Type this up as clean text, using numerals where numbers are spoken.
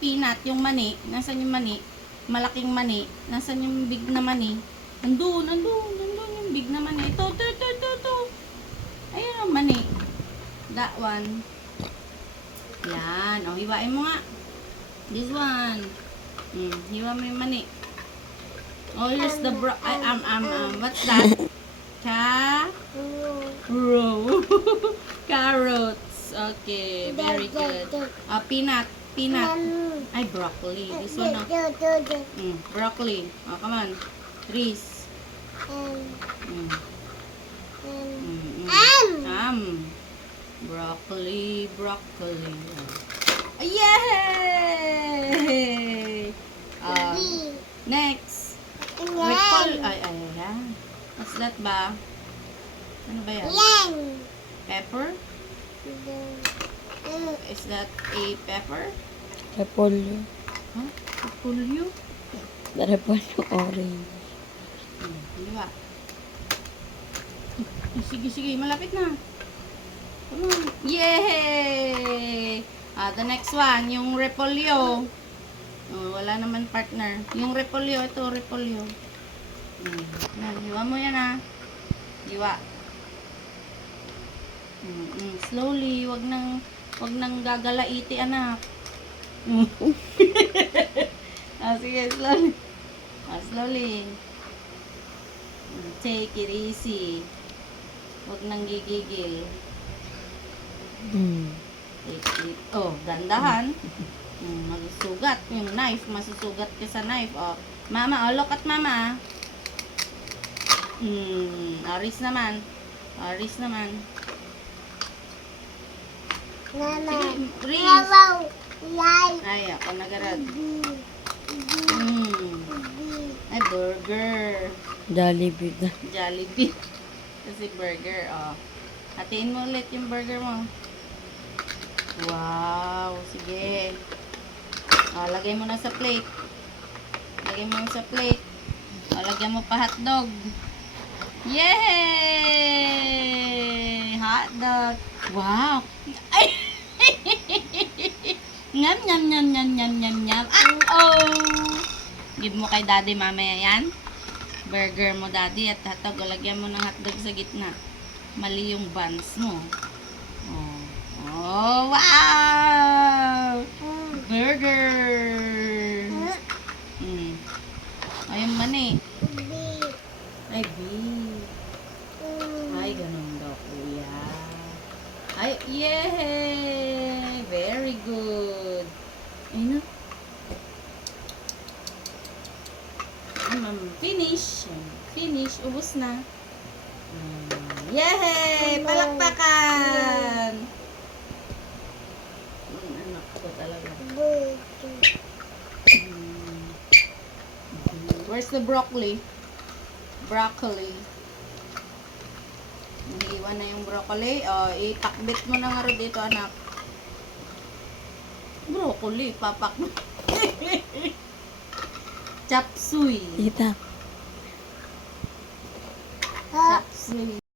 peanut, yung mani. Nasaan yung mani? Malaking mani. Nasaan yung big na mani? Nandun yung big na mani. Ito. Ayun ang mani. That one. Yan. O, hiwain mo nga. This one. Hiwa mo yung mani. Oh, here's the what's that? Carrots. Okay, very good. Peanut. Ay, broccoli. This one, broccoli. Oh, come on. Trees. Broccoli. Yay! Next. Ayan. What's that ba? Ano ba yan? Pepper? Is that a pepper? Repolyo. Huh? Repolyo? Repolyo orange. Di ba? Sige. Malapit na. Come on. Yay! The next one, yung repolyo. Wala naman partner. Yung repolyo, ito repolyo. Hiwa mo yan Hiwa. Slowly, wag nang gagalaiti anak. Sige, slowly. Slowly. Take it easy. Wag nang gigigil. Take it. Dandahan. Masusugat. Yung knife, masusugat ka sa knife. Mama, look at mama. Aris naman. Sige, Riz. Ay, ako nagarad. Ay, burger. Jollibee. Kasi burger, Hatiin mo ulit yung burger mo. Wow, sige. Lagay mo na sa plate. Lagyan mo pa hotdog. Yay! Hotdog. Wow. Ay! Nyam. Give mo kay daddy mamaya yan. Burger mo daddy at hotdog. Lagyan mo ng hotdog sa gitna. Mali yung buns mo. Oh, wow! Burger! Ayun mani. Ay, beef. Ay, ganun daw, kuya. Ay, yay! Very good. Ayun na. Finish. Ubus na. Yay! Palakpakan! Anak ko talaga. Where's the broccoli? Nahiwa na yung broccoli. Ipakbit mo na nga rin dito, anak. Broccoli, papak mo. Chop suey. Tita. Chop suey.